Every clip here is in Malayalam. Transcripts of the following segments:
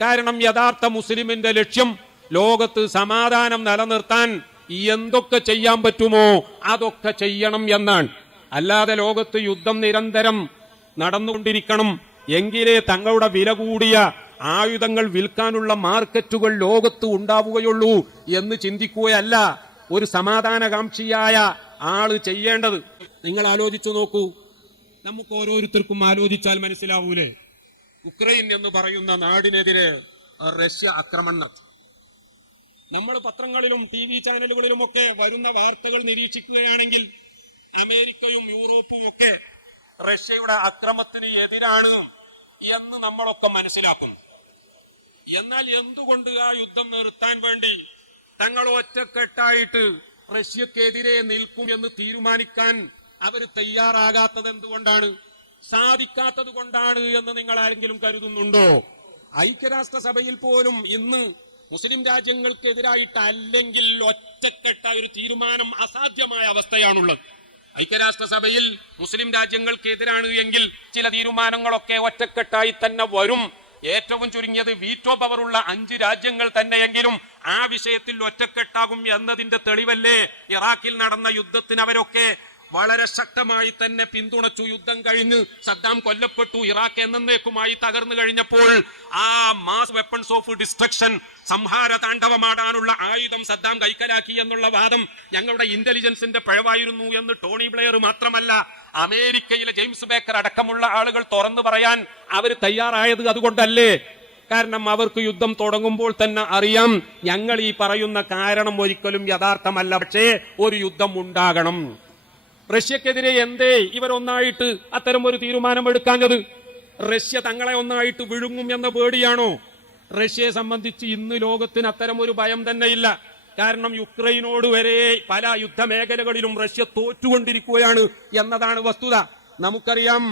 കാരണം യഥാർത്ഥ മുസ്ലിമിന്റെ ലക്ഷ്യം ലോകത്ത് സമാധാനം നിലനിർത്താൻ എന്തൊക്കെ ചെയ്യാൻ പറ്റുമോ അതൊക്കെ ചെയ്യണം എന്നാണ്. അല്ലാതെ ലോകത്ത് യുദ്ധം നിരന്തരം നടന്നുകൊണ്ടിരിക്കണം എങ്കിലേ തങ്ങളുടെ വില കൂടിയ ആയുധങ്ങൾ വിൽക്കാനുള്ള മാർക്കറ്റുകൾ ലോകത്ത് ഉണ്ടാവുകയുള്ളൂ എന്ന് ചിന്തിക്കുകയല്ല ഒരു സമാധാനകാംക്ഷിയായ ആള് ചെയ്യേണ്ടത്. നിങ്ങൾ ആലോചിച്ചു നോക്കൂ, നമുക്ക് ഓരോരുത്തർക്കും ആലോചിച്ചാൽ മനസ്സിലാവൂലേ, ഉക്രൈൻ എന്ന് പറയുന്ന നാടിനെതിരെ റഷ്യ ആക്രമണം നടത്തി. നമ്മൾ പത്രങ്ങളിലും TV ചാനലുകളിലും ഒക്കെ വരുന്ന വാർത്തകൾ നിരീക്ഷിക്കുകയാണെങ്കിൽ അമേരിക്കയും യൂറോപ്പും ഒക്കെ റഷ്യയുടെ അക്രമത്തിന് എതിരാണ് എന്ന് നമ്മളൊക്കെ മനസ്സിലാക്കും. എന്നാൽ എന്തുകൊണ്ട് ആ യുദ്ധം നിർത്താൻ വേണ്ടി തങ്ങൾ ഒറ്റക്കെട്ടായിട്ട് റഷ്യക്കെതിരെ നിൽക്കും എന്ന് തീരുമാനിക്കാൻ അവർ തയ്യാറാകാത്തത് എന്തുകൊണ്ടാണ്? സാധിക്കാത്തത് കൊണ്ടാണ് എന്ന് നിങ്ങൾ ആരെങ്കിലും കരുതുന്നുണ്ടോ? ഐക്യരാഷ്ട്രസഭയിൽ പോലും ഇന്ന് മുസ്ലിം രാജ്യങ്ങൾക്കെതിരായിട്ട് അല്ലെങ്കിൽ ഒറ്റക്കെട്ടായ ഒരു തീരുമാനം അസാധ്യമായ അവസ്ഥയാണുള്ളത്. ഐക്യരാഷ്ട്രസഭയിൽ മുസ്ലിം രാജ്യങ്ങൾക്കെതിരാണ് എങ്കിൽ ചില തീരുമാനങ്ങളൊക്കെ ഒറ്റക്കെട്ടായി തന്നെ വരും. ഏറ്റവും ചുരുങ്ങിയത് വീറ്റോ പവറുള്ള 5 രാജ്യങ്ങൾ തന്നെയെങ്കിലും ആ വിഷയത്തിൽ ഒറ്റക്കെട്ടാകും എന്നതിന്റെ തെളിവല്ലേ ഇറാഖിൽ നടന്ന യുദ്ധത്തിന് അവരൊക്കെ വളരെ ശക്തമായി തന്നെ പിന്തുണച്ചു. യുദ്ധം കഴിഞ്ഞ് സദ്ദാം കൊല്ലപ്പെട്ടു, ഇറാഖ് എന്നേക്കുമായി തകർന്നു കഴിഞ്ഞപ്പോൾ ആ മാസ് വെപ്പൺസ് ഓഫ് ഡിസ്ട്രക്ഷൻ, സംഹാര താണ്ഡവമാടാനുള്ള ആയുധം സദ്ദാം കൈക്കലാക്കി എന്നുള്ള വാദം ഞങ്ങളുടെ ഇന്റലിജൻസിന്റെ പിഴവായിരുന്നു എന്ന് ടോണി ബ്ലെയർ മാത്രമല്ല അമേരിക്കയിലെ ജെയിംസ് ബേക്കർ അടക്കമുള്ള ആളുകൾ തുറന്നു പറയാൻ അവർ തയ്യാറായത് അതുകൊണ്ടല്ലേ? കാരണം അവർക്ക് യുദ്ധം തുടങ്ങുമ്പോൾ തന്നെ അറിയാം ഞങ്ങൾ ഈ പറയുന്ന കാരണം ഒരിക്കലും യഥാർത്ഥമല്ല, പക്ഷേ ഒരു യുദ്ധം ഉണ്ടാകണം. റഷ്യക്കെതിരെ എന്തേ ഇവരൊന്നായിട്ട് അത്തരം ഒരു തീരുമാനമെടുക്കാഞ്ഞത്? റഷ്യ തങ്ങളെ ഒന്നായിട്ട് വിഴുങ്ങും എന്ന പേടിയാണോ? റഷ്യയെ സംബന്ധിച്ച് ഇന്ന് ലോകത്തിന് അത്തരം ഒരു ഭയം തന്നെയില്ല. കാരണം യുക്രൈനോട് വരെ പല യുദ്ധമേഖലകളിലും റഷ്യ തോറ്റുകൊണ്ടിരിക്കുകയാണ് എന്നതാണ് വസ്തുത. നമുക്കറിയാം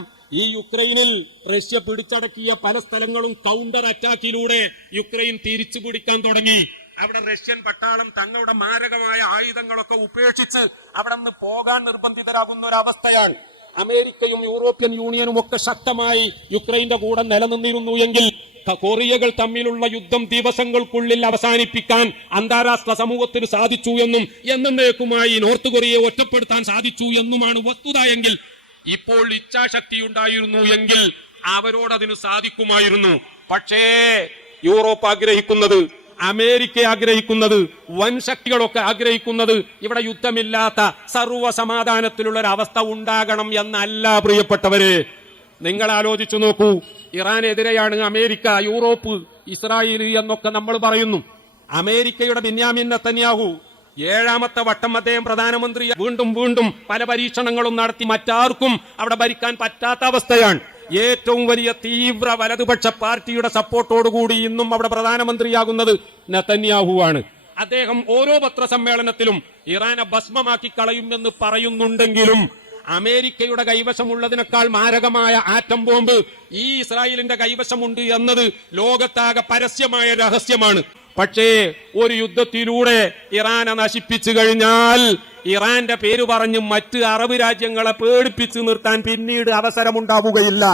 ഈ യുക്രൈനിൽ റഷ്യ പിടിച്ചടക്കിയ പല സ്ഥലങ്ങളും കൗണ്ടർ അറ്റാക്കിലൂടെ യുക്രൈൻ തിരിച്ചു പിടിക്കാൻ തുടങ്ങി. അവിടെ റഷ്യൻ പട്ടാളം തങ്ങളുടെ മാരകമായ ആയുധങ്ങളൊക്കെ ഉപേക്ഷിച്ച് അവിടെ നിന്ന് പോകാൻ നിർബന്ധിതരാകുന്ന ഒരവസ്ഥയാണ്. അമേരിക്കയും യൂറോപ്യൻ യൂണിയനും ഒക്കെ ശക്തമായി യുക്രൈന്റെ കൂടെ നിലനിന്നിരുന്നു എങ്കിൽ കൊറിയകൾ തമ്മിലുള്ള യുദ്ധം ദിവസങ്ങൾക്കുള്ളിൽ അവസാനിപ്പിക്കാൻ അന്താരാഷ്ട്ര സമൂഹത്തിന് സാധിച്ചു എന്നും എന്നേക്കുമായി നോർത്ത് കൊറിയയെ ഒറ്റപ്പെടുത്താൻ സാധിച്ചു എന്നുമാണ് വസ്തുത എങ്കിൽ ഇപ്പോൾ ഇച്ഛാശക്തി ഉണ്ടായിരുന്നു എങ്കിൽ അവരോടതിന് സാധിക്കുമായിരുന്നു. പക്ഷേ യൂറോപ്പ് ആഗ്രഹിക്കുന്നത്, അമേരിക്ക ആഗ്രഹിക്കുന്നത്, വൻ ശക്തികളൊക്കെ ആഗ്രഹിക്കുന്നത് ഇവിടെ യുദ്ധമില്ലാത്ത സർവ്വ സമാധാനത്തിലുള്ള ഒരു അവസ്ഥ ഉണ്ടാകണം എന്നല്ല പ്രിയപ്പെട്ടവരെ. നിങ്ങൾ ആലോചിച്ചു നോക്കൂ, ഇറാനെതിരെയാണ് അമേരിക്ക, യൂറോപ്പ്, ഇസ്രായേൽ എന്നൊക്കെ നമ്മൾ പറയുന്നു. അമേരിക്കയുടെ ബെന്യാമിൻ നെതന്യാഹു 7ാമത്തെ വട്ടം അദ്ദേഹം പ്രധാനമന്ത്രി വീണ്ടും പല പരീക്ഷണങ്ങളും നടത്തി. മറ്റാർക്കും അവിടെ ഭരിക്കാൻ പറ്റാത്ത അവസ്ഥയാണ്. ഏറ്റവും വലിയ തീവ്ര വലതുപക്ഷ പാർട്ടിയുടെ സപ്പോർട്ടോടുകൂടി ഇന്നും അവിടെ പ്രധാനമന്ത്രിയാകുന്നത് നെതന്യാഹുവാണ്. അദ്ദേഹം ഓരോ പത്രസമ്മേളനത്തിലും ഇറാനെ ഭസ്മമാക്കി കളയുമെന്ന് പറയുന്നുണ്ടെങ്കിലും അമേരിക്കയുടെ കൈവശമുള്ളതിനേക്കാൾ മാരകമായ ആറ്റം ബോംബ് ഈ ഇസ്രായേലിന്റെ കൈവശമുണ്ട് എന്നത് ലോകത്താകെ പരസ്യമായ രഹസ്യമാണ്. പക്ഷേ ഒരു യുദ്ധത്തിലൂടെ ഇറാനെ നശിപ്പിച്ചു കഴിഞ്ഞാൽ ഇറാന്റെ പേര് പറഞ്ഞ് മറ്റ് അറബ് രാജ്യങ്ങളെ പേടിപ്പിച്ചു നിർത്താൻ പിന്നീട് അവസരമുണ്ടാവുകയില്ല.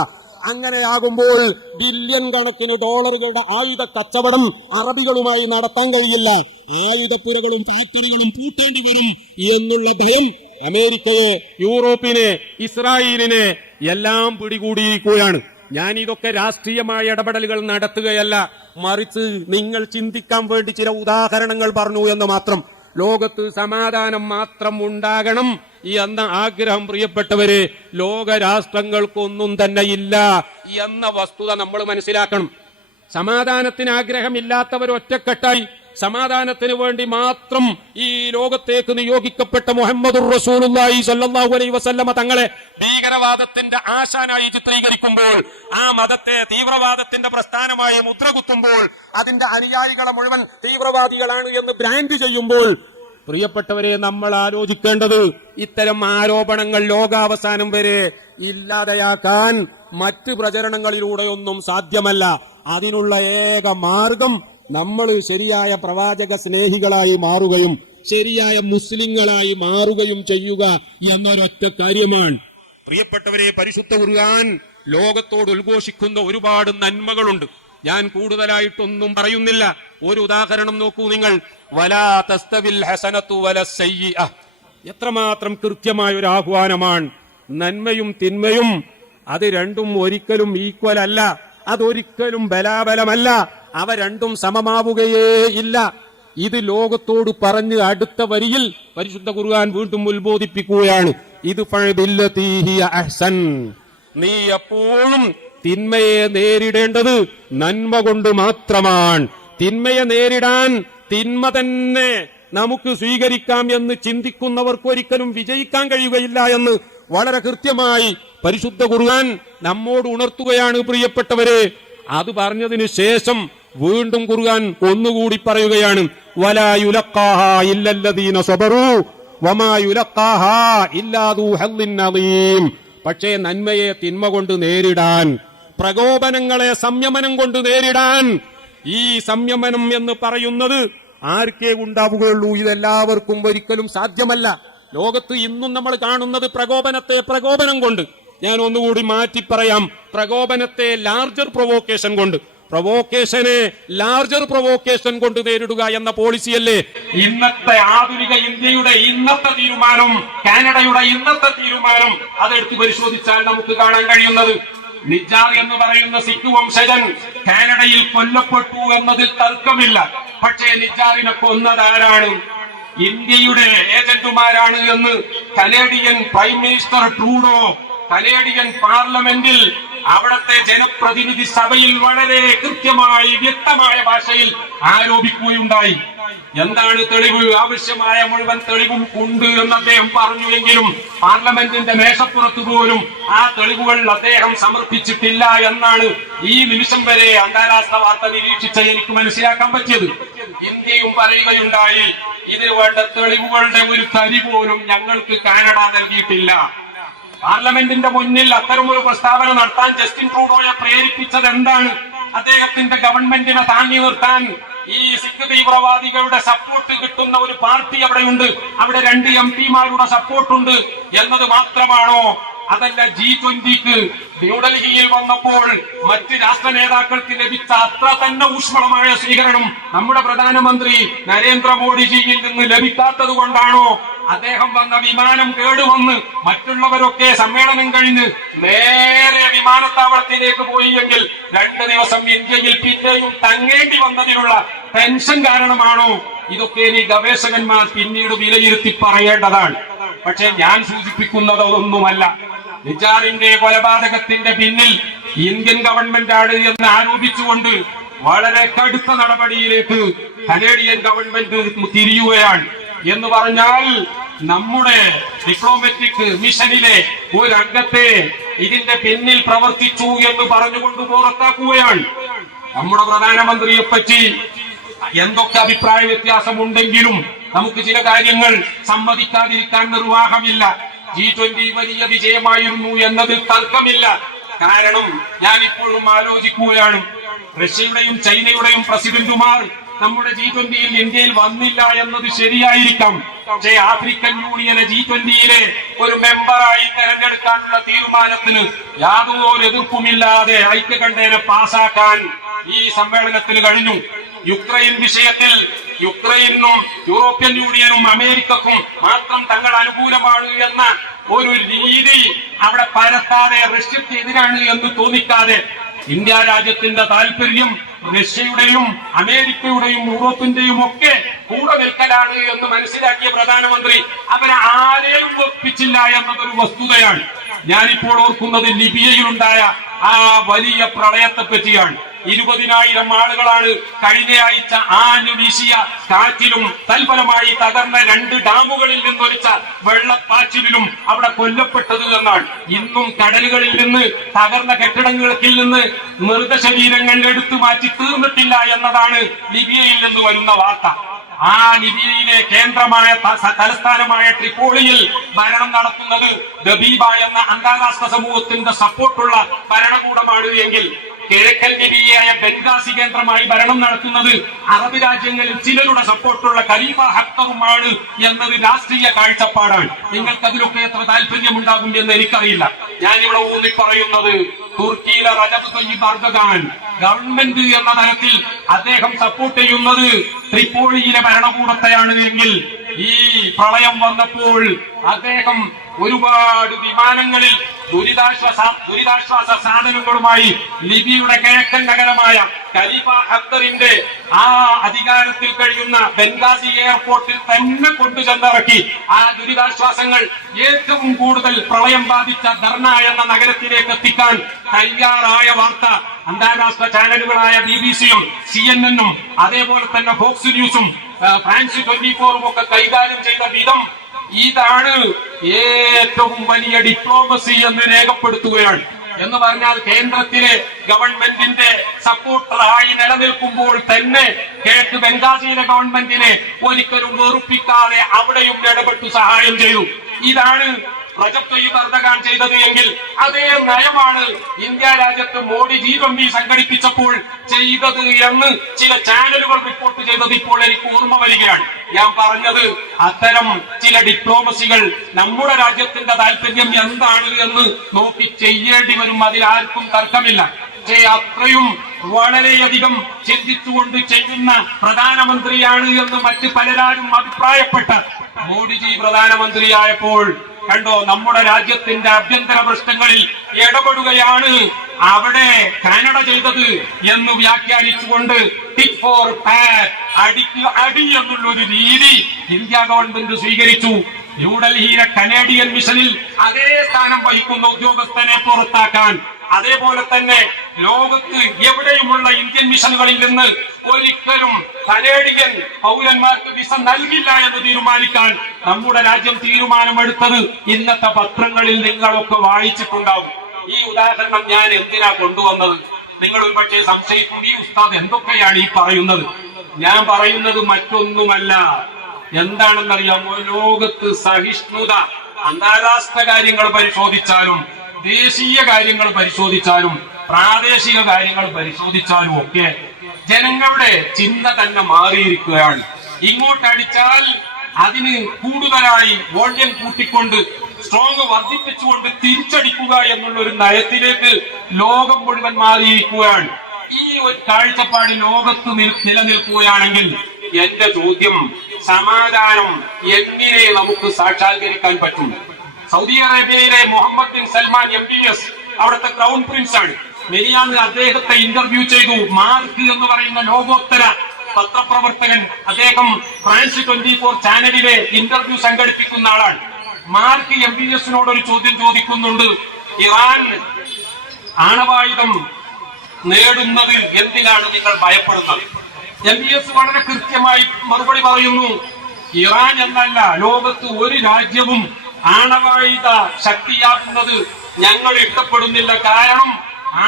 അങ്ങനെയാകുമ്പോൾ ബില്യൺ കണക്കിന് ഡോളറുകളുടെ ആയുധ കച്ചവടം അറബികളുമായി നടത്താൻ കഴിയില്ല. ആയുധപ്പുരകളും ഫാക്ടറികളും പൂട്ടേണ്ടി വരും എന്നുള്ള ഭയം അമേരിക്കയെ, യൂറോപ്പിനെ, ഇസ്രായേലിനെ എല്ലാം പിടികൂടിയിരിക്കുകയാണ്. ഞാൻ ഇതൊക്കെ രാഷ്ട്രീയമായ ഇടപെടലുകൾ നടത്തുകയല്ല, മറിച്ച് നിങ്ങൾ ചിന്തിക്കാൻ വേണ്ടി ചില ഉദാഹരണങ്ങൾ പറഞ്ഞു എന്ന് മാത്രം. ലോകത്ത് സമാധാനം മാത്രം ഉണ്ടാകണം എന്ന ആഗ്രഹം പ്രിയപ്പെട്ടവരെ ലോകരാഷ്ട്രങ്ങൾക്കൊന്നും തന്നെ ഇല്ല എന്ന വസ്തുത നമ്മൾ മനസ്സിലാക്കണം. സമാധാനത്തിന് ആഗ്രഹമില്ലാത്തവർ ഒറ്റക്കെട്ടായി സമാധാനത്തിന് വേണ്ടി മാത്രം ഈ ലോകത്തേക്ക് നിയോഗിക്കപ്പെട്ട മുഹമ്മദുർ റസൂലുള്ളാഹി സ്വല്ലല്ലാഹു അലൈഹി വസല്ലമ തങ്ങളെ ഭീകരവാദത്തിന്റെ ആശാനായി ചിത്രീകരിക്കുമ്പോൾ, ആ മതത്തെ തീവ്രവാദത്തിന്റെ പ്രസ്ഥാനമായി മുദ്രകുത്തുമ്പോൾ, അതിന്റെ അനുയായികളെ മുഴുവൻ തീവ്രവാദികളാണ് എന്ന് ബ്രാൻഡ് ചെയ്യുമ്പോൾ, പ്രിയപ്പെട്ടവരെ നമ്മൾ ആലോചിക്കേണ്ടത് ഇത്തരം ആരോപണങ്ങൾ ലോകാവസാനം വരെ ഇല്ലാതെയാക്കാൻ മറ്റ് പ്രചരണങ്ങളിലൂടെയൊന്നും സാധ്യമല്ല. അതിനുള്ള ഏക മാർഗം നമ്മൾ ശരിയായ പ്രവാചക സ്നേഹികളായി മാറുകയും ശരിയായ മുസ്ലിങ്ങളായി മാറുകയും ചെയ്യുക എന്നൊരൊറ്റ കാര്യമാണ്. പ്രിയപ്പെട്ടവരെ, പരിശുദ്ധ ഖുർആൻ ലോകത്തോട് ഉദ്ഘോഷിക്കുന്ന ഒരുപാട് നന്മകളുണ്ട്. ഞാൻ കൂടുതലായിട്ടൊന്നും പറയുന്നില്ല. ഒരു ഉദാഹരണം നോക്കൂ നിങ്ങൾ. വലാ തസ്തവിൽ ഹസനത്തു വലസ്സയ്യിഅ. എത്രമാത്രം കൃത്യമായ ഒരു ആഹ്വാനമാണ്. നന്മയും തിന്മയും അത് രണ്ടും ഒരിക്കലും ഈക്വൽ അല്ല, അതൊരിക്കലും ബലാബലമല്ല, അവ രണ്ടും സമമാവുകയേ ഇല്ല. ഇത് ലോകത്തോട് പറഞ്ഞ് അടുത്ത വരിയിൽ പരിശുദ്ധ ഖുർആൻ വീണ്ടും ഉത്ബോധിപ്പിക്കുകയാണ്. ഇത് ഫഅബില്ലതീ ഹിയ അഹ്സൻ. നീ എപ്പോഴും തിന്മയെ നേരിടേണ്ടത് നന്മ കൊണ്ട് മാത്രമാണ്. തിന്മയെ നേരിടാൻ തിന്മ തന്നെ നമുക്ക് സ്വീകരിക്കാം എന്ന് ചിന്തിക്കുന്നവർക്ക് ഒരിക്കലും വിജയിക്കാൻ കഴിയുകയില്ല എന്ന് വളരെ കൃത്യമായി പരിശുദ്ധ ഖുർആൻ നമ്മോട് ഉണർത്തുകയാണ് പ്രിയപ്പെട്ടവരെ. അത് പറഞ്ഞതിന് ശേഷം വീണ്ടും ഖുർആൻ ഒന്നുകൂടി പറയുകയാണ്, വലാ യുലഖാഹാ ഇല്ലല്ലദീന സബറൂ വമാ യുലഖാഹാ ഇല്ലാ ദൂ ഹദ്ദിൻ അദീം. പക്ഷേ നന്മയെ തിന്മ കൊണ്ട് നേരിടാൻ, പ്രകോപനങ്ങളെ സംയമനം കൊണ്ട് നേരിടാൻ, ഈ സംയമനം എന്ന് പറയുന്നത് ആർക്കേ ഉണ്ടാവുകയുള്ളൂ. ഇതെല്ലാവർക്കും ഒരിക്കലും സാധ്യമല്ല. ലോകത്ത് ഇന്നും നമ്മൾ കാണുന്നത് പ്രകോപനത്തെ പ്രകോപനം കൊണ്ട്, ഞാൻ ഒന്നുകൂടി മാറ്റി പറയാം, പ്രകോപനത്തെ ലാർജർ പ്രൊവോക്കേഷൻ കൊണ്ട്, പ്രൊവോക്കേഷനെ ലാർജർ പ്രൊവോക്കേഷൻ കൊണ്ട് നേരിടുക എന്ന പോളിസിയല്ലേ ഇന്നത്തെ ആധുനിക ഇന്ത്യയുടെ ഇന്നത്തെ തീരുമാനം, കാനഡയുടെ ഇന്നത്തെ തീരുമാനം. അതെടുത്ത് പരിശോധിച്ചാൽ നമുക്ക് കാണാൻ കഴിയുന്നത്, നിജാർ എന്ന് പറയുന്ന സിഖ് വംശജൻ കാനഡയിൽ കൊല്ലപ്പെട്ടു എന്നതിൽ തർക്കമില്ല. പക്ഷേ നിജാറിനെ കൊന്നതാരാണ്? ഇന്ത്യയുടെ ഏജന്റുമാരാണ് എന്ന് Canadian prime minister Trudeau Canadian പാർലമെന്റിൽ അവിടത്തെ ജനപ്രതിനിധി സഭയിൽ വളരെ കൃത്യമായി വ്യക്തമായ ഭാഷയിൽ ആരോപിക്കുകയുണ്ടായി. എന്താണ് തെളിവ്? ആവശ്യമായ മുഴുവൻ തെളിവും ഉണ്ട് എന്ന് അദ്ദേഹം പറഞ്ഞുവെങ്കിലും പാർലമെന്റിന്റെ മേശപ്പുറത്ത് പോലും ആ തെളിവുകൾ അദ്ദേഹം സമർപ്പിച്ചിട്ടില്ല എന്നാണ് ഈ നിമിഷം വരെ അന്താരാഷ്ട്ര വാർത്ത നിരീക്ഷിച്ച എനിക്ക് മനസ്സിലാക്കാൻ പറ്റിയത്. ഇന്ത്യയും പറയുകയുണ്ടായി, ഇതിന് വേണ്ട തെളിവുകളുടെ ഒരു തരി പോലും ഞങ്ങൾക്ക് കാനഡ നൽകിയിട്ടില്ല. പാർലമെന്റിന്റെ മുന്നിൽ അത്തരമൊരു പ്രസ്താവന നടത്താൻ ജസ്റ്റിൻ ട്രൂഡോയെ പ്രേരിപ്പിച്ചത് എന്താണ്? അദ്ദേഹത്തിന്റെ ഗവൺമെന്റിനെ താങ്ങി നിർത്താൻ ഈ സിഖ് തീവ്രവാദികളുടെ സപ്പോർട്ട് കിട്ടുന്ന ഒരു പാർട്ടി അവിടെയുണ്ട്, അവിടെ 2 MP-മാരുടെ സപ്പോർട്ടുണ്ട് എന്നത് മാത്രമാണോ? അതല്ല, G20 ന്യൂഡൽഹിയിൽ വന്നപ്പോൾ മറ്റ് രാഷ്ട്ര നേതാക്കൾക്ക് ലഭിച്ച അത്ര തന്നെ ഊഷ്മളമായ സ്വീകരണം നമ്മുടെ പ്രധാനമന്ത്രി നരേന്ദ്രമോദിജിയിൽ നിന്ന് ലഭിക്കാത്തത് കൊണ്ടാണോ? അദ്ദേഹം വന്ന വിമാനം കേടുവന്ന് മറ്റുള്ളവരൊക്കെ സമ്മേളനം കഴിഞ്ഞ് നേരെ വിമാനത്താവളത്തിലേക്ക് പോയിയെങ്കിൽ 2 ദിവസം ഇന്ത്യയിൽ പിന്നെയും തങ്ങേണ്ടി വന്നതിനുള്ള ടെൻഷൻ കാരണമാണോ? ഇതൊക്കെ ഇനി ഗവേഷകന്മാർ പിന്നീട് വിലയിരുത്തി പറയേണ്ടതാണ്. പക്ഷെ ഞാൻ സൂചിപ്പിക്കുന്നത് അതൊന്നുമല്ല. നിജാറിന്റെ കൊലപാതകത്തിന്റെ പിന്നിൽ ഇന്ത്യൻ ഗവൺമെന്റാണ് എന്ന് ആരോപിച്ചുകൊണ്ട് വളരെ കടുത്ത നടപടിയിലേക്ക് കനേഡിയൻ ഗവൺമെന്റ് തിരിയുകയാണ്. എന്ന് പറഞ്ഞാൽ നമ്മുടെ ഡിപ്ലോമാറ്റിക് മിഷനിലെ ഒരു അംഗത്തെ ഇതിന്റെ പിന്നിൽ പ്രവർത്തിച്ചു എന്ന് പറഞ്ഞുകൊണ്ട് പുറത്താക്കുകയാണ്. നമ്മുടെ പ്രധാനമന്ത്രിയെ പറ്റി എന്തൊക്കെ അഭിപ്രായ വ്യത്യാസമുണ്ടെങ്കിലും നമുക്ക് ചില കാര്യങ്ങൾ സമ്മതിക്കാതിരിക്കാൻ നിർവാഹമില്ല. G20 വലിയ വിജയമായിരുന്നു എന്നതിൽ തർക്കമില്ല. കാരണം ഞാനിപ്പോഴും ആലോചിക്കുകയാണ്, റഷ്യയുടെയും ചൈനയുടെയും പ്രസിഡന്റുമാർ നമ്മുടെ G20 ഇന്ത്യയിൽ വന്നില്ല എന്നത് ശരിയായിരിക്കാം. പക്ഷേ ആഫ്രിക്കൻ യൂണിയനെ G20 ഒരു മെമ്പറായി തെരഞ്ഞെടുക്കാനുള്ള തീരുമാനത്തിന് യാതൊരു എതിർപ്പുമില്ലാതെ ഐക്യകണ്ഠേന പാസാക്കാൻ ഈ സമ്മേളനത്തിന് കഴിഞ്ഞു. യുക്രൈൻ വിഷയത്തിൽ യുക്രൈനും യൂറോപ്യൻ യൂണിയനും അമേരിക്കക്കും മാത്രം തങ്ങൾ അനുകൂലമാണ് എന്ന ഒരു രീതി അവിടെ പരത്താതെ, റഷ്യക്ക് എതിരാണ് എന്ന് തോന്നിക്കാതെ ഇന്ത്യ രാജ്യത്തിന്റെ താല്പര്യം റഷ്യയുടെയും അമേരിക്കയുടെയും യൂറോപ്പിന്റെയും ഒക്കെ കൂടെ നിൽക്കലാണ് എന്ന് മനസ്സിലാക്കിയ പ്രധാനമന്ത്രി അവരെ ആരെയും ഒപ്പിച്ചില്ല എന്നതൊരു വസ്തുതയാണ്. ഞാനിപ്പോൾ ഓർക്കുന്നത് ലിബിയയിലുണ്ടായ ആ വലിയ പ്രളയത്തെ പറ്റിയാണ്. 20,000 ആളുകളാണ് കഴിഞ്ഞ ആഴ്ച ആഞ്ഞു വീശിയ കാറ്റിലും തൽഫലമായി തകർന്ന 2 ഡാമുകളിൽ നിന്നൊലിച്ച വെള്ളപ്പാച്ചിലും അവിടെ കൊല്ലപ്പെട്ടത് എന്നാണ്. ഇന്നും കടലുകളിൽ നിന്ന് തകർന്ന കെട്ടിടങ്ങളിൽ നിന്ന് മൃതശരീരങ്ങൾ എടുത്തു മാറ്റി തീർന്നിട്ടില്ല എന്നതാണ് ലിബിയയിൽ നിന്ന് വരുന്ന വാർത്ത. ആ ലിബിയയിലെ കേന്ദ്രമായ തലസ്ഥാനമായ ട്രിപ്പോളിയിൽ ഭരണം നടത്തുന്നത് ദബീബ എന്ന അന്താരാഷ്ട്ര സമൂഹത്തിന്റെ സപ്പോർട്ടുള്ള ഭരണകൂടമാണ് എങ്കിൽ കിഴക്കൻ ലിബിയയായ ബെൻഗാസി കേന്ദ്രമായി ഭരണം നടത്തുന്നത് അറബ് രാജ്യങ്ങളിൽ ചിലരുടെ സപ്പോർട്ടുള്ള ഖലീഫ ഹഫ്തറുമാണ് എന്നത് രാഷ്ട്രീയ കാഴ്ചപ്പാടാണ്. നിങ്ങൾക്ക് അതിലൊക്കെ എത്ര താല്പര്യമുണ്ടാകും എന്ന് എനിക്കറിയില്ല. ഞാനിവിടെ ഊന്നി പറയുന്നത് തുർക്കിയിലെ റജബ് തയ്യിബ് എർദോഗാൻ ഗവൺമെന്റ് എന്ന തലത്തിൽ അദ്ദേഹം സപ്പോർട്ട് ചെയ്യുന്നത് ട്രിപ്പോളിയിലെ ഭരണകൂടത്തെയാണ് എങ്കിൽ ഈ പ്രളയം വന്നപ്പോൾ അദ്ദേഹം ഒരുപാട് വിമാനങ്ങളിൽ ദുരിതാശ്വാസ സാധനങ്ങളുമായി ലിബിയുടെ കിഴക്കൻ നഗരമായ ഖലീഫ ഹഫ്തറിന്റെ ആ അധികാരത്തിൽ കഴിയുന്ന ബെൻഗാസി എയർപോർട്ടിൽ തന്നെ കൊണ്ടുചെന്നിറക്കി ആ ദുരിതാശ്വാസങ്ങൾ ഏറ്റവും കൂടുതൽ പ്രളയം ബാധിച്ച ദർന എന്ന നഗരത്തിലേക്ക് എത്തിക്കാൻ തയ്യാറായ വാർത്ത അന്താരാഷ്ട്ര ചാനലുകളായ BBC-യും CNN-ഉം അതേപോലെ തന്നെ ഫോക്സ് ന്യൂസും ഫ്രാൻസ് 24-ഉം ഒക്കെ കൈകാര്യം ചെയ്ത വിധം ഇതാണ് ഏറ്റവും വലിയ ഡിപ്ലോമസി എന്ന് രേഖപ്പെടുത്തുകയാണ്. എന്ന് പറഞ്ഞാൽ കേന്ദ്രത്തിലെ ഗവൺമെന്റിന്റെ സപ്പോർട്ടറായി നിലനിൽക്കുമ്പോൾ തന്നെ കിഴക്ക് ബംഗാസിയിലെ ഗവൺമെന്റിനെ ഒരിക്കലും വെറുപ്പിക്കാതെ അവിടെയും ഇടപെട്ടു സഹായം ചെയ്തു. ഇതാണ് റജബ് തയ്യിബ് എർദോഗാൻ ചെയ്തത് എങ്കിൽ അതേ നയമാണ് ഇന്ത്യ രാജ്യത്ത് മോഡി G20 സംഘടിപ്പിച്ചപ്പോൾ ചെയ്തത് എന്ന് ചില ചാനലുകൾ റിപ്പോർട്ട് ചെയ്തത് ഇപ്പോൾ എനിക്ക് ഓർമ്മ വരികയാണ്. ഞാൻ പറഞ്ഞത് അത്തരം ചില ഡിപ്ലോമസികൾ നമ്മുടെ രാജ്യത്തിന്റെ താല്പര്യം എന്താണ് എന്ന് നോക്കി ചെയ്യേണ്ടി വരും. അതിലാർക്കും തർക്കമില്ല. പക്ഷേ അത്രയും വളരെയധികം ചിന്തിച്ചുകൊണ്ട് ചെയ്യുന്ന പ്രധാനമന്ത്രിയാണ് എന്ന് മറ്റ് പലരും അഭിപ്രായപ്പെട്ട മോഡിജി പ്രധാനമന്ത്രിയായപ്പോൾ കണ്ടോ, നമ്മുടെ രാജ്യത്തിന്റെ ആഭ്യന്തര പ്രശ്നങ്ങളിൽ ഇടപെടുകയാണ് അവിടെ കാനഡ ചെയ്തത് എന്ന് വ്യാഖ്യാനിച്ചുകൊണ്ട് ടിറ്റ് ഫോർ ടാറ്റ്, അടി എന്നുള്ളൊരു രീതി ഇന്ത്യ ഗവൺമെന്റ് സ്വീകരിച്ചു. ന്യൂഡൽഹിയിലെ കനേഡിയൻ മിഷനിൽ അതേ സ്ഥാനം വഹിക്കുന്ന ഉദ്യോഗസ്ഥനെ പുറത്താക്കാൻ, അതേപോലെ തന്നെ ലോകത്ത് എവിടെയുമുള്ള ഇന്ത്യൻ മിഷനുകളിൽ നിന്ന് ഒരിക്കലും കനേഡിയൻ പൗരന്മാർക്ക് വിസ നൽകില്ല എന്ന് തീരുമാനിക്കാൻ നമ്മുടെ രാജ്യം തീരുമാനമെടുത്തത് ഇന്നത്തെ പത്രങ്ങളിൽ നിങ്ങളൊക്കെ വായിച്ചിട്ടുണ്ടാവും. ഈ ഉദാഹരണം ഞാൻ എന്തിനാ കൊണ്ടുവന്നത്? നിങ്ങൾ ഒരു പക്ഷേ സംശയിക്കും, ഈ ഉസ്താദ് എന്തൊക്കെയാണ് ഈ പറയുന്നത്? ഞാൻ പറയുന്നത് മറ്റൊന്നുമല്ല. എന്താണെന്നറിയാമോ? ലോകത്ത് സഹിഷ്ണുത, അന്താരാഷ്ട്ര കാര്യങ്ങൾ പരിശോധിച്ചാലും ദേശീയ കാര്യങ്ങൾ പരിശോധിച്ചാലും പ്രാദേശിക കാര്യങ്ങൾ പരിശോധിച്ചാലും ഒക്കെ ജനങ്ങളുടെ ചിന്ത തന്നെ മാറിയിരിക്കുകയാണ്. ഇങ്ങോട്ടടിച്ചാൽ അതിന് കൂടുതലായി വോള്യം കൂട്ടിക്കൊണ്ട് സ്ട്രോങ് വർദ്ധിപ്പിച്ചുകൊണ്ട് തിരിച്ചടിക്കുക എന്നുള്ള ഒരു നയത്തിലേക്ക് ലോകം മുഴുവൻ മാറിയിരിക്കുകയാണ്. ഈ ഒരു കാഴ്ചപ്പാട് ലോകത്ത് നിലനിൽക്കുകയാണെങ്കിൽ എന്റെ ചോദ്യം, സമാധാനം എങ്ങനെ നമുക്ക് സാക്ഷാത്കരിക്കാൻ പറ്റും? സൗദി അറേബ്യയിലെ മുഹമ്മദ് ബിൻ സൽമാൻ MBS അവിടുത്തെ ക്രൗൺ പ്രിൻസ് ആണ്. മെനിയാന്ന് അദ്ദേഹത്തെ ഇന്റർവ്യൂ ചെയ്തു. മാർക്ക് എന്ന് പറയുന്ന ലോകോത്തര പത്രപ്രവർത്തകൻ, അദ്ദേഹം ഫ്രാൻസ് 24 ചാനലിലെ ഇന്റർവ്യൂ സംഘടിപ്പിക്കുന്ന ആളാണ്. മാർക്ക് MBS-നോട് ഒരു ചോദ്യം ചോദിക്കുന്നുണ്ട്. ഇറാൻ ആണവായുധം നേടുന്നത് എന്തിനാണ് നിങ്ങൾ ഭയപ്പെടുന്നത്? MBS വളരെ കൃത്യമായി മറുപടി പറയുന്നു, ഇറാൻ എന്നല്ല, ലോകത്ത് ഒരു രാജ്യവും ആണവായുധ ശക്തിയാക്കുന്നത് ഞങ്ങൾ ഇഷ്ടപ്പെടുന്നില്ല. കാരണം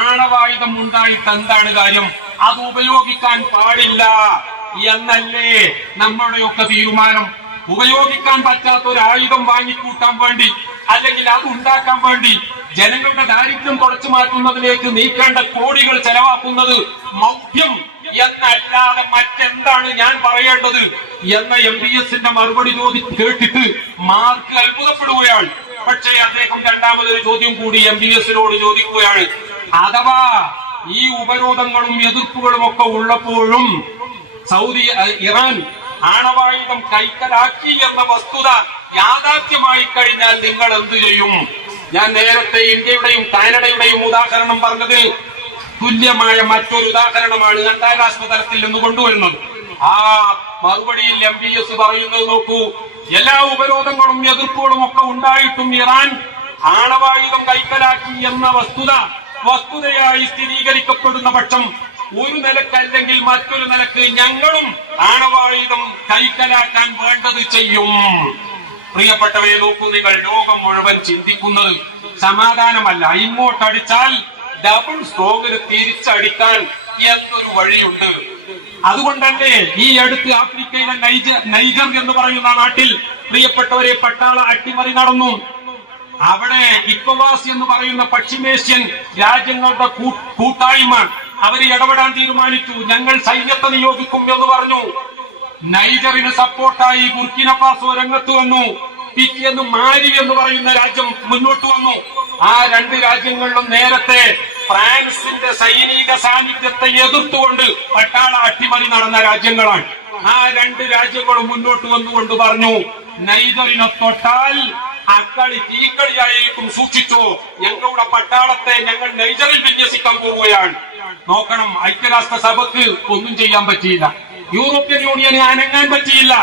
ആണവായുധം ഉണ്ടായിട്ട് എന്താണ് കാര്യം? അത് ഉപയോഗിക്കാൻ പാടില്ല എന്നല്ലേ നമ്മുടെയൊക്കെ തീരുമാനം. ഉപയോഗിക്കാൻ പറ്റാത്ത ഒരു ആയുധം വാങ്ങിക്കൂട്ടാൻ വേണ്ടി, അല്ലെങ്കിൽ അത് ഉണ്ടാക്കാൻ വേണ്ടി ജനങ്ങളുടെ ദാരിദ്ര്യം തുടച്ചു മാറ്റുന്നതിലേക്ക് നീക്കേണ്ട കോടികൾ ചെലവാക്കുന്നത് മൗഢ്യം എന്നല്ലാതെ മറ്റെന്താണ് ഞാൻ പറയേണ്ടത് എന്ന MBS-ന്റെ മറുപടി കേട്ടിട്ട് മാർക്ക് അത്ഭുതപ്പെടുകയാണ്. പക്ഷേ അദ്ദേഹം രണ്ടാമതൊരു ചോദ്യം കൂടി MBS-നോട് ചോദിക്കുകയാണ്. അഥവാ ഈ ഉപരോധങ്ങളും എതിർപ്പുകളും ഒക്കെ ഉള്ളപ്പോഴും ഇറാൻ ആണവായുധം കൈക്കലാക്കി എന്ന വസ്തുത യാഥാർത്ഥ്യമായി കഴിഞ്ഞാൽ നിങ്ങൾ എന്തു ചെയ്യും? ഞാൻ നേരത്തെ ഇന്ത്യയുടെയും കാനഡയുടെയും ഉദാഹരണം പറഞ്ഞത് തുല്യമായ മറ്റൊരു ഉദാഹരണമാണ് അന്താരാഷ്ട്ര തലത്തിൽ നിന്ന് കൊണ്ടുവരുന്നത്. ആ മറുപടിയിൽ MBS പറയുന്നത് നോക്കൂ, എല്ലാ ഉപരോധങ്ങളും എതിർപ്പുകളും ഒക്കെ ഉണ്ടായിട്ടും ഇറാൻ ആണവായുധം കൈക്കലാക്കി എന്ന വസ്തുതയായി സ്ഥിരീകരിക്കപ്പെടുന്ന പക്ഷം ഒരു നിലക്കല്ലെങ്കിൽ മറ്റൊരു നിലക്ക് ഞങ്ങളും ആണവായുധം കൈക്കലാക്കാൻ വേണ്ടത് ചെയ്യും. പ്രിയപ്പെട്ടവരെ നോക്കൂ, നിങ്ങൾ ലോകം മുഴുവൻ ചിന്തിക്കുന്നത് സമാധാനമല്ല, ഇങ്ങോട്ടടിച്ചാൽ ഡബിൾ സ്ട്രോങ്ങിന് തിരിച്ചടിക്കാൻ എന്തൊരു വഴിയുണ്ട്. അതുകൊണ്ടല്ലേ ഈ അടുത്ത് ആഫ്രിക്കയിലെ നൈജർ എന്ന് പറയുന്ന നാട്ടിൽ പ്രിയപ്പെട്ടവരെ പട്ടാള അട്ടിമറി നടന്നു. അവിടെ ഇക്കോവാസ് എന്ന് പറയുന്ന പശ്ചിമേഷ്യൻ രാജ്യങ്ങളുടെ കൂട്ടായ്മ അവര് ഇടപെടാൻ തീരുമാനിച്ചു. ഞങ്ങൾ സൈന്യത്തെ നിയോഗിക്കും എന്ന് പറഞ്ഞു. നൈജറിന് സപ്പോർട്ടായി ബുർക്കിന ഫാസോ രംഗത്ത് വന്നു. പിറ്റേന്ന് മാലി എന്ന് പറയുന്ന രാജ്യം മുന്നോട്ട് വന്നു. ആ രണ്ട് രാജ്യങ്ങളിലും നേരത്തെ ഫ്രാൻസിന്റെ സൈനിക സാന്നിധ്യത്തെ എതിർത്തുകൊണ്ട് പട്ടാള അട്ടിമറി നടന്ന രാജ്യങ്ങളാണ്. ആ രണ്ട് രാജ്യങ്ങളും മുന്നോട്ട് വന്നുകൊണ്ട് പറഞ്ഞു, നൈജറിനെ തൊട്ടാൽ അക്കളി തീക്കളിയായിരിക്കും, സൂക്ഷിച്ചോ, ഞങ്ങളുടെ പട്ടാളത്തെ ഞങ്ങൾ നൈജറിൽ വിന്യസിക്കാൻ പോവുകയാണ്. നോക്കണം, ഐക്യരാഷ്ട്ര സഭക്ക് ഒന്നും ചെയ്യാൻ പറ്റിയില്ല, യൂറോപ്യൻ യൂണിയന് അനങ്ങാൻ പറ്റിയില്ല.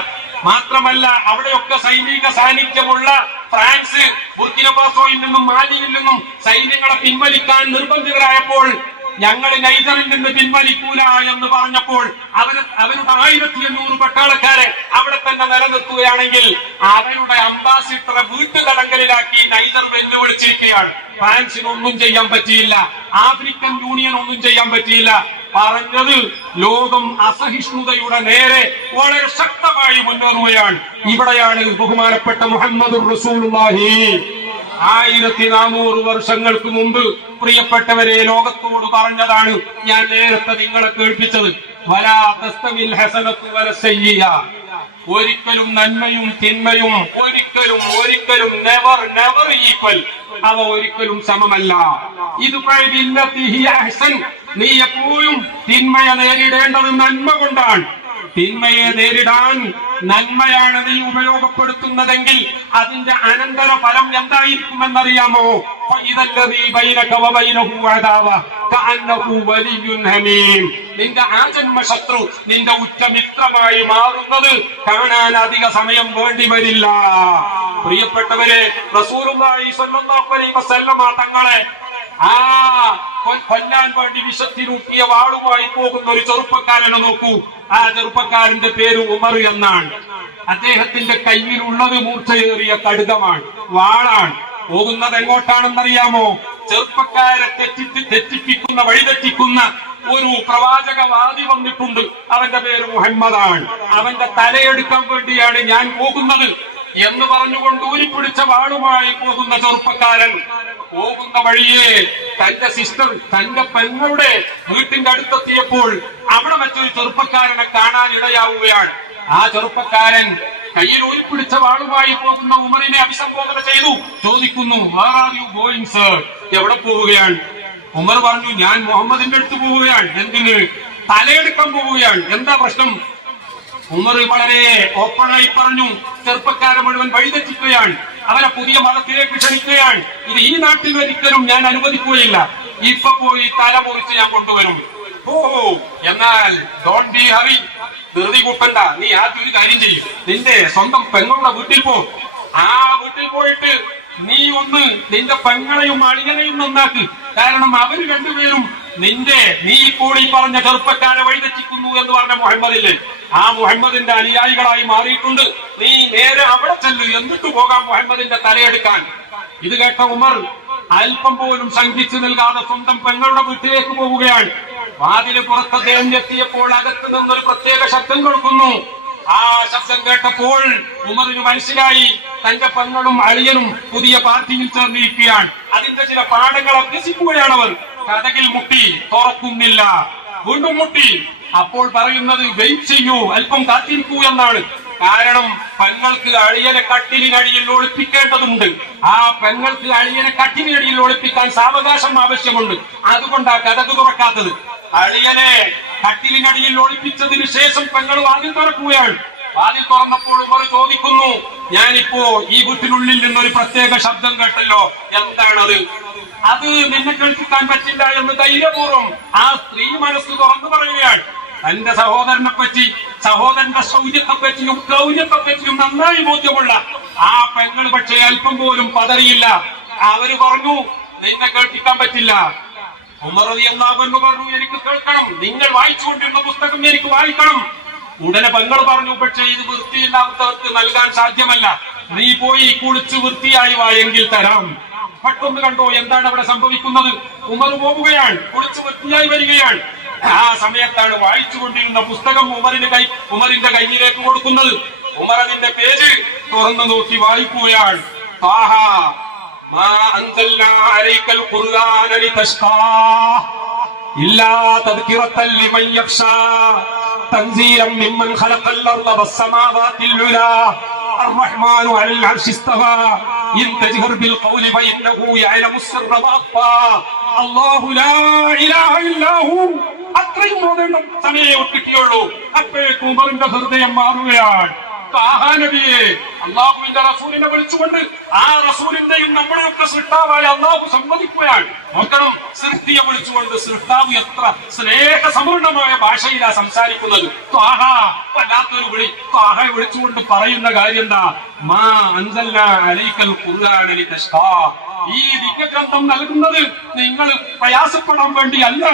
മാത്രമല്ല അവിടെയൊക്കെ സൈനിക സാന്നിധ്യമുള്ള ഫ്രാൻസ് ബുർക്കിനഫാസോയിൽ നിന്നും മാലിയിൽ നിന്നും സൈന്യങ്ങളെ പിൻവലിക്കാൻ നിർബന്ധിതരായപ്പോൾ ഞങ്ങൾ നൈജറിൽ നിന്ന് പിൻവലിക്കൂല എന്ന് പറഞ്ഞപ്പോൾ അവരുടെ 1800 പട്ടാളക്കാരെ അവിടെ തന്നെ നിലനിർത്തുകയാണെങ്കിൽ അവരുടെ അംബാസിഡറെ വീട്ടുതടങ്കലിലാക്കി നൈജർ വെല്ലുവിളിച്ചിരിക്കുകയാണ്. ഫ്രാൻസിനൊന്നും ചെയ്യാൻ പറ്റിയില്ല, ആഫ്രിക്കൻ യൂണിയൻ ഒന്നും ചെയ്യാൻ പറ്റിയില്ല. പറഞ്ഞത് ലോകം അസഹിഷ്ണുതയുടെ നേരെ വളരെ ശക്തമായി മുന്നേറുകയാണ്. ഇവിടെയാണ് ബഹുമാനപ്പെട്ട മുഹമ്മദുർ റസൂലുള്ളാഹി 1400 വർഷങ്ങൾക്ക് മുമ്പ് പ്രിയപ്പെട്ടവരെ ലോകത്തോട് പറഞ്ഞതാണ്. ഞാൻ നേരത്തെ നിങ്ങളെ കേൾപ്പിച്ചത്, വലാ തസ്തവിൽ ഹസനത്തു വല സയ്യിഅ, ഒരിക്കലും നന്മയും തിന്മയും ഒരിക്കലും നെവർ ഈക്വൽ, അവ ഒരിക്കലും സമമല്ല. ഇത് നീ എപ്പോഴും തിന്മയെ നേരിടേണ്ടത് നന്മ കൊണ്ടാണ്. തിന്മയെ നേരിടാൻ നന്മയാണ് നീ ഉപയോഗപ്പെടുത്തുന്നതെങ്കിൽ അതിന്റെ അനന്തര ഫലം എന്തായിരിക്കുമെന്നറിയാമോ? നിന്റെ ആജന്മ ശത്രു നിന്റെ ഉറ്റമിത്രമായി മാറുന്നത് കാണാൻ അധിക സമയം വേണ്ടി വരില്ല. പ്രിയപ്പെട്ടവരെ, റസൂലുള്ളാഹി സ്വല്ലല്ലാഹു അലൈഹി വസല്ലമ തങ്ങളെ കൊല്ലാൻ വേണ്ടി വിശത്തിലൂട്ടിയ വാളുമായി പോകുന്ന ഒരു ചെറുപ്പക്കാരനെ നോക്കൂ. ആ ചെറുപ്പക്കാരന്റെ പേര് ഉമർ എന്നാണ്. അദ്ദേഹത്തിന്റെ കയ്യിലുള്ളത് മൂർച്ചയേറിയ കടുകമാണ്, വാളാണ്. പോകുന്നത് എങ്ങോട്ടാണെന്നറിയാമോ? ചെറുപ്പക്കാരെ തെറ്റിപ്പിക്കുന്ന വഴിതെറ്റിക്കുന്ന ഒരു പ്രവാചകവാദി വന്നിട്ടുണ്ട്, അവന്റെ പേര് മുഹമ്മദാണ്. അവന്റെ തലയെടുക്കാൻ വേണ്ടിയാണ് ഞാൻ പോകുന്നത് എന്ന് പറഞ്ഞുകൊണ്ട് ഊരിപ്പിടിച്ച വാളുമായി പോകുന്ന ചെറുപ്പക്കാരൻ പോകുന്ന വഴിയെ തന്റെ സിസ്റ്റർ, തന്റെ പെങ്ങളുടെ വീട്ടിന്റെ അടുത്തെത്തിയപ്പോൾ അവിടെ മറ്റൊരു ചെറുപ്പക്കാരനെ കാണാൻ ഇടയാവുകയാണ്. ആ ചെറുപ്പക്കാരൻ കയ്യിൽ ഊരിപ്പിടിച്ച വാളുമായി പോകുന്ന ഉമറിനെ അഭിസംബോധന ചെയ്തു. ചോദിക്കുന്നു, where are you going sir? എവിടെ പോവുകയാണ്? ഉമർ പറഞ്ഞു, ഞാൻ മുഹമ്മദിന്റെ അടുത്ത് പോവുകയാണ്. എന്തിന്? തലയെടുക്കാൻ പോവുകയാണ്. എന്താ പ്രശ്നം? ഉമർ വളരെ ഓപ്പണായി പറഞ്ഞു, ചെറുപ്പക്കാരെ മുഴുവൻ വഴിതെറ്റിക്കുകയാണ്, അവരെ പുതിയ മതത്തിലേക്ക് ക്ഷണിക്കുകയാണ്. ഇത് ഈ നാട്ടിൽ ഒരിക്കലും ഞാൻ അനുവദിക്കുകയില്ല. ഇപ്പൊ പോയി തല മുറിച്ച് ഞാൻ കൊണ്ടുവരും. ഓ, എന്നാൽ ഡോണ്ട് ബി ഹറി, ധൃതി കൂട്ടണ്ട. നീ ആദ്യം ഒരു കാര്യം ചെയ്യും, നിന്റെ സ്വന്തം പെങ്ങളുടെ വീട്ടിൽ പോ. ആ വീട്ടിൽ പോയിട്ട് നീ ഒന്ന് നിന്റെ പെങ്ങളെയും അളിയനെയും നന്നാക്ക്. കാരണം അവര് രണ്ടുപേരും നീ കൂടി പറഞ്ഞ ചെറുപ്പക്കാരെ വഴിതെറ്റിക്കുന്നു എന്ന് പറഞ്ഞ മുഹമ്മദില്ലേ, ആ മുഹമ്മദിന്റെ അനുയായികളായി മാറിയിട്ടുണ്ട്. നീ നേരെ അവിടെ ചെല്ലു, എന്നിട്ട് പോകാം മുഹമ്മദിന്റെ തലയെടുക്കാൻ. ഇത് കേട്ട ഉമർ അല്പം പോലും ശങ്കിച്ചു നൽകാതെ സ്വന്തം പെങ്ങളുടെ വീട്ടിലേക്ക് പോവുകയാണ്. വാതില് പുറത്ത് അദ്ദേഹം എത്തിയപ്പോൾ അകത്ത് നിന്നൊരു പ്രത്യേക ശബ്ദം കേൾക്കുന്നു. ആ ശബ്ദം കേട്ടപ്പോൾ ഉമറിന് മനസ്സിലായി, തന്റെ പെങ്ങളും അളിയനും പുതിയ പാർട്ടിയിൽ ചേർന്നിരിക്കുകയാണ്. അതിന്റെ ചില പാഠങ്ങൾ അഭ്യസിക്കുകയാണ് അവർ. കഥകിൽ മുട്ടി, തുറക്കുന്നില്ല. വീണ്ടും മുട്ടി. അപ്പോൾ പറയുന്നത്, വെയിറ്റ് ചെയ്യൂ, അല്പം കാത്തിരിക്കൂ എന്നാണ്. കാരണം പെങ്ങൾക്ക് അളിയനെ കട്ടിലിനടിയിൽ ഒളിപ്പിക്കേണ്ടതുണ്ട്. ആ പെങ്ങൾക്ക് അളിയനെ കട്ടിലിനടിയിൽ ഒളിപ്പിക്കാൻ സാവകാശം ആവശ്യമുണ്ട്. അതുകൊണ്ടാ കഥക് തുറക്കാത്തത്. അളിയനെ കട്ടിലിനടിയിൽ ഒളിപ്പിച്ചതിന് ശേഷം പെങ്ങൾ വാതിൽ തുറക്കുകയാണ്. വാതിൽ തുറന്നപ്പോൾ ഉമർ ചോദിക്കുന്നു, ഞാനിപ്പോ ഈ വീട്ടിനുള്ളിൽ നിന്നൊരു പ്രത്യേക ശബ്ദം കേട്ടല്ലോ, എന്താണത്? അത് നിന്നെ കേൾപ്പിക്കാൻ പറ്റില്ല എന്ന് ധൈര്യപൂർവ്വം ആ സ്ത്രീ മനസ്സ് തുറന്നു പറയുകയാണ്. തന്റെ സഹോദരനെ പറ്റി, സഹോദരന്റെ ശൗര്യത്തെ പറ്റിയും ക്രൗര്യത്തെ പറ്റിയും നന്നായി ബോധ്യമുള്ള ആ പെങ്ങൾ പക്ഷേ അല്പം പോലും പതറിയില്ല. അവര് പറഞ്ഞു, നിന്നെ കേൾപ്പിക്കാൻ പറ്റില്ല. ഉമർ റളിയല്ലാഹു അൻഹു പറഞ്ഞു, എനിക്ക് കേൾക്കണം, നിങ്ങൾ വായിച്ചുകൊണ്ടിരുന്ന പുസ്തകം എനിക്ക് വായിക്കണം. ഉടനെ പെങ്ങൾ പറഞ്ഞു, പക്ഷേ ഇത് വൃത്തിയില്ലാത്തവർക്ക് നൽകാൻ സാധ്യമല്ല, നീ പോയി കുളിച്ച് വൃത്തിയായി വായെങ്കിൽ തരാം. പെട്ടെന്ന് കണ്ടോ എന്താണ് അവിടെ സംഭവിക്കുന്നത്? ഉമർ പോവുകയാണ്, കുളിച്ച് വൃത്തിയായി വരികയാണ്. ആ സമയത്താണ് വായിച്ചുകൊണ്ടിരുന്ന പുസ്തകം ഉമറിന്റെ കയ്യിലേക്ക് കൊടുക്കുന്നത്. ഉമർ അതിന്റെ പേജ് തുറന്നു നോക്കി വായിക്കുകയാണ്. താഹ മാ അൻസൽനാ അലൈക്കൽ ഖുർആന ലിതശ്ഖാ ഇല്ലാ തദ്കിറത്തൻ ലിമൻ യഖ്ശാ തൻസീലൻ മിമ്മൻ ഖലഖൽ അർള വസ്സമാവാതിൽ ഉലാ അർറഹ്മാനു അലൽ അർശി ഇസ്തവാ ഇൻ തജ്ഹർ ബിൽ ഖൗലി ഫഇന്നഹു യഅലമു സിർറ വഅഖ്ഫാ അല്ലാഹു ലാ ഇലാഹ ഇല്ലാഹു. അത്രയും ഓതേണ്ട സമയമേ കിട്ടിയുള്ളൂ. അപ്പോഴേക്കും ഉമറിന്റെ ഹൃദയം മാറുകയാണ്. നബിയെ, അള്ളാഹുവിന്റെ റസൂലിനെ വിളിച്ചുകൊണ്ട് ആ റസൂലിന്റെയും നമ്മുടെയൊക്കെ സൃഷ്ടാവായ അള്ളാഹു സമ്മതിക്കുകയാണ്. നോക്കണം, സൃഷ്ടിയെ വിളിച്ചുകൊണ്ട് സൃഷ്ടാവ് എത്ര സ്നേഹസമൃദ്ധമായ ഭാഷയിലാണ് സംസാരിക്കുന്നത്. വല്ലാത്തൊരു വിളി. ത്വാഹയെ വിളിച്ചുകൊണ്ട് പറയുന്ന കാര്യം എന്താ? മാ അൻസൽനാ അലൈക്കൽ ഖുർആന ലിതശ്ഖാ. ഈ ദിക്ഗ്രന്ഥം നൽകുന്നത് നിങ്ങൾ പ്രയാസപ്പെടാൻ വേണ്ടിയല്ല.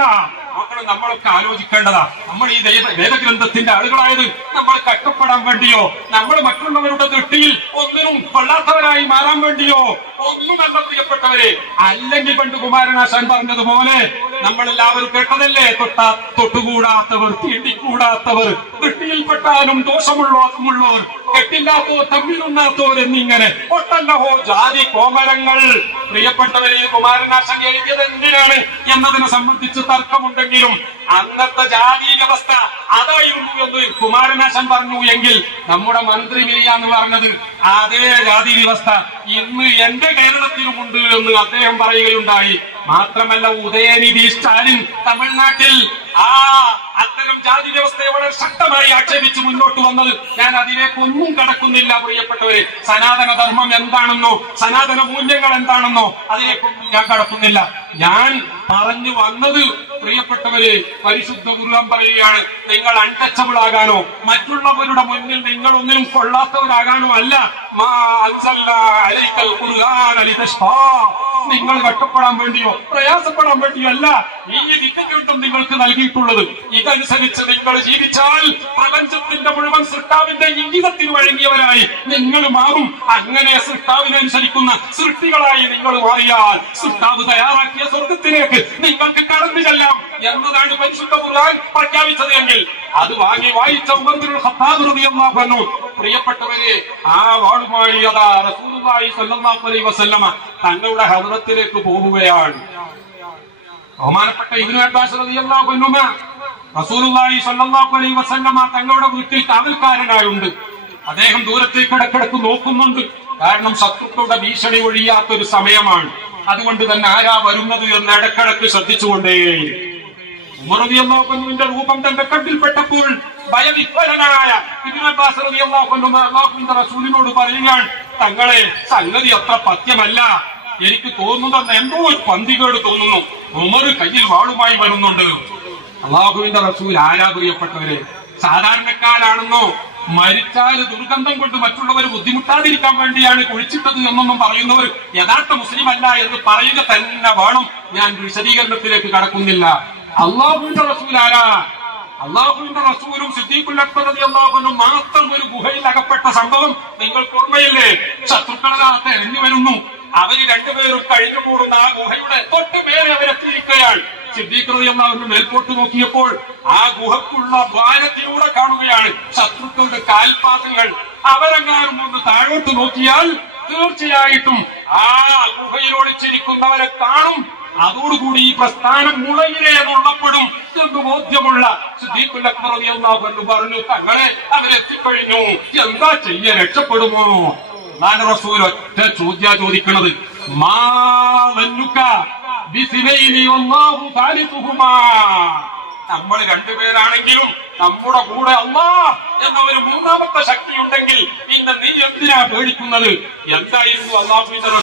മക്കൾ, നമ്മളൊക്കെ ആലോചിക്കേണ്ടതാ. നമ്മൾ ഈ വേദഗ്രന്ഥത്തിന്റെ ആളുകളായത് നമ്മൾ കഷ്ടപ്പെടാൻ വേണ്ടിയോ, നമ്മൾ മറ്റുള്ളവരുടെ ദൃഷ്ടിയിൽ ഒന്നിനും കൊള്ളാത്തവരായി മാറാൻ വേണ്ടിയോ ഒന്നുമല്ല പ്രിയപ്പെട്ടവരെ. അല്ലെങ്കിൽ പണ്ട് കുമാരനാശാൻ പറഞ്ഞതുപോലെ നമ്മളെല്ലാവരും കേട്ടതല്ലേ, തൊട്ടുകൂടാത്തവർ, തീണ്ടിക്കൂടാത്തവർ, ദൃഷ്ടിയിൽപ്പെട്ടാലും ദോഷമുള്ളവർ, കെട്ടില്ലാത്തവർ, തമ്മിലുണ്ണാത്തവർ എന്നിങ്ങനെ ഒട്ടല്ലഹോ ജാതി കോമരങ്ങൾ. പ്രിയപ്പെട്ടവരെ, കുമാരനാശാൻ എഴുതിയത് എന്തിനാണ് എന്നതിനെ സംബന്ധിച്ച് തർക്കമുണ്ടെങ്കിലും അന്നത്തെ ജാതി വ്യവസ്ഥ അതായിരുന്നു എന്ന് കുമാരനാശാൻ പറഞ്ഞു എങ്കിൽ നമ്മുടെ മന്ത്രി മിനിയാന്ന് പറഞ്ഞത് അതേ ജാതി വ്യവസ്ഥ ഇന്ന് എന്റെ കേരളത്തിലുമുണ്ട് എന്ന് അദ്ദേഹം പറയുകയുണ്ടായി. മാത്രമല്ല, ഉദയനിധി സ്റ്റാലിൻ തമിഴ്നാട്ടിൽ അത്തരം ജാതി വ്യവസ്ഥയെ വളരെ ശക്തമായി ആക്ഷേപിച്ച് മുന്നോട്ട് വന്നത് ഞാൻ അതിലേക്കൊന്നും കടക്കുന്നില്ല. പ്രിയപ്പെട്ടവര്, സനാതന ധർമ്മം എന്താണെന്നോ സനാതന മൂല്യങ്ങൾ എന്താണെന്നോ അതിലേക്കൊന്നും ഞാൻ കടക്കുന്നില്ല. ഞാൻ പറഞ്ഞു വന്നത് പ്രിയപ്പെട്ടവര്, പരിശുദ്ധ ഖുർആൻ പറയുകയാണ്, നിങ്ങൾ അൺടച്ചബിൾ ആകാനോ മറ്റുള്ളവരുടെ മുന്നിൽ നിങ്ങൾ ഒന്നിനും കൊള്ളാത്തവരാകാനോ അല്ല. മാ അൻസൽനാ അലൈക്കൽ ഖുർആന ലിതശ്ഖാ. നിങ്ങൾ കഷ്ടപ്പെടാൻ വേണ്ടിയോ പ്രയാസപ്പെടാൻ വേണ്ടിയോ അല്ല ഈ ദിക്ഗ്രന്ഥം നിങ്ങൾക്ക് നൽകിയിട്ടുള്ളത്. ഇതനുസരിച്ച് നിങ്ങൾ ജീവിച്ചാൽ പ്രപഞ്ചത്തിന്റെ മുഴുവൻ സൃഷ്ടാവിന്റെ ഇംഗിതത്തിന് വഴങ്ങിയവരായി നിങ്ങൾ മാറും. അങ്ങനെ സൃഷ്ടാവിനനുസരിക്കുന്ന സൃഷ്ടികളായി നിങ്ങൾ മാറിയാൽ സൃഷ്ടാവ് തയ്യാറാക്കിയ സ്വർഗത്തിലേക്ക് നിങ്ങൾക്ക് കടന്നു ചെല്ലാം എന്നതാണ് പരിശുദ്ധ ഖുർആൻ പ്രഖ്യാപിച്ചത് എങ്കിൽ അത് വാങ്ങി വായിച്ച ഉമർ ഇബ്നുൽ ഖത്താബ് റളിയല്ലാഹു അൻഹു പ്രിയപ്പെട്ടവരെ ആ വാളുമായി റസൂലുള്ളാഹി സ്വല്ലല്ലാഹു അലൈഹി വസല്ലമ തങ്ങളുടെ ഹദ്റത്തിലേക്ക് പോവുകയാണ്. ബഹുമാനപ്പെട്ട ഇബ്നു അബ്ബാസ് റളിയല്ലാഹു അൻഹുമ റസൂലുള്ളാഹി സ്വല്ലല്ലാഹു അലൈഹി വസല്ലമ തങ്ങളുടെ വീട്ടിൽ കാവൽക്കാരനായുണ്ട്. അദ്ദേഹം ദൂരത്തേക്ക് ഇടക്കിടക്ക് നോക്കുന്നുണ്ട്. കാരണം ശത്രുക്കളുടെ ഭീഷണി ഒഴിയാത്തൊരു സമയമാണ്. അതുകൊണ്ട് തന്നെ ആരാ വരുന്നത് എന്ന് ഇടക്കിടക്ക് ശ്രദ്ധിച്ചുകൊണ്ടേ ഉമർ റളിയല്ലാഹു അൻഹുവിന്റെ രൂപം തന്റെ കണ്ണിൽപ്പെട്ടപ്പോൾ ഭയവിഹ്വലനായ ഇബ്നു അബ്ബാസ് റളിയല്ലാഹു അൻഹു അല്ലാഹുവിന്റെ റസൂലിനോട് പറയുകയാണ്, തങ്ങളെ സംഗതി അത്ര പഥ്യമല്ല, എനിക്ക് തോന്നുന്നത് എന്തോ ഒരു പന്തികേട് തോന്നുന്നു. ഉമർ കയ്യിൽ വാളുമായി വരുന്നുണ്ട്. അല്ലാഹുവിന്റെ റസൂൽ ആരാ പ്രിയപ്പെട്ടവരെ? സാധാരണക്കാരാണെന്നോ മരിച്ചാൽ ദുർഗന്ധം കൊണ്ട് മറ്റുള്ളവർ ബുദ്ധിമുട്ടാതിരിക്കാൻ വേണ്ടിയാണ് കുഴിച്ചിട്ടത് എന്നൊന്നും പറയുന്നവർ യഥാർത്ഥ മുസ്ലിം അല്ല എന്ന് പറയുക തന്നെ വേണം. ഞാൻ വിശദീകരണത്തിലേക്ക് കടക്കുന്നില്ല. അള്ളാഹുവിന്റെ റസൂൽ ആരാ? അള്ളാഹുവിന്റെ റസൂലും സിദ്ദീഖുൽ അക്ബർ റളിയല്ലാഹു അൻഹു മാത്രം ഒരു ഗുഹയിൽ അകപ്പെട്ട സംഭവം നിങ്ങൾക്ക് ഓർമ്മയില്ലേ? ശത്രുക്കളകത്ത് എറിഞ്ഞു വരുന്നു. അവര് രണ്ടുപേരും കഴിഞ്ഞുകൂടുന്ന ആ ഗുഹയുടെ തൊട്ട് മേലെ അവരെത്തിയിരിക്കുകയാണ്. സിദ്ദീഖ് റളിയല്ലാഹു അൻഹു മേൽപോട്ട് നോക്കിയപ്പോൾ ആ ഗുഹക്കുള്ള ദ്വാരത്തിലൂടെ കാണുകയാണ് ശത്രുക്കളുടെ കാൽപാദങ്ങൾ. അവരെങ്ങാനും ഒന്ന് താഴോട്ട് നോക്കിയാൽ തീർച്ചയായിട്ടും ആ ഗുഹയിൽ ഒളിച്ചിരിക്കുന്നവരെ കാണും. അതോടുകൂടി ഈ പ്രസ്ഥാനം മുളയിലെ എന്നുള്ളപ്പെടും എന്ന് ബോധ്യമുള്ള സിദ്ദീഖുൽ അക്ബർ റളിയല്ലാഹു അൻഹു പറഞ്ഞു, തങ്ങളെ അവരെത്തിക്കഴിഞ്ഞു, എന്താ ചെയ്യ, രക്ഷപ്പെടുമോ? അല്ലാഹുവിന്റെ റസൂൽ ഒറ്റ ചോദ്യ ചോദിക്കുന്നത്, മാ വന്നുക ബിസിനൈനി വല്ലാഹു സാലിസുഹുമാ. നമ്മൾ രണ്ടുപേരാണെങ്കിലും നമ്മുടെ കൂടെ അല്ലാഹ് എന്ന ഒരു മൂന്നാമത്തെ ശക്തി ഉണ്ടെങ്കിൽ പിന്നെ നീ എന്തിനാ പേടിക്കുന്നത്? എന്തായിരുന്നു അല്ലാഹുവിന്റെ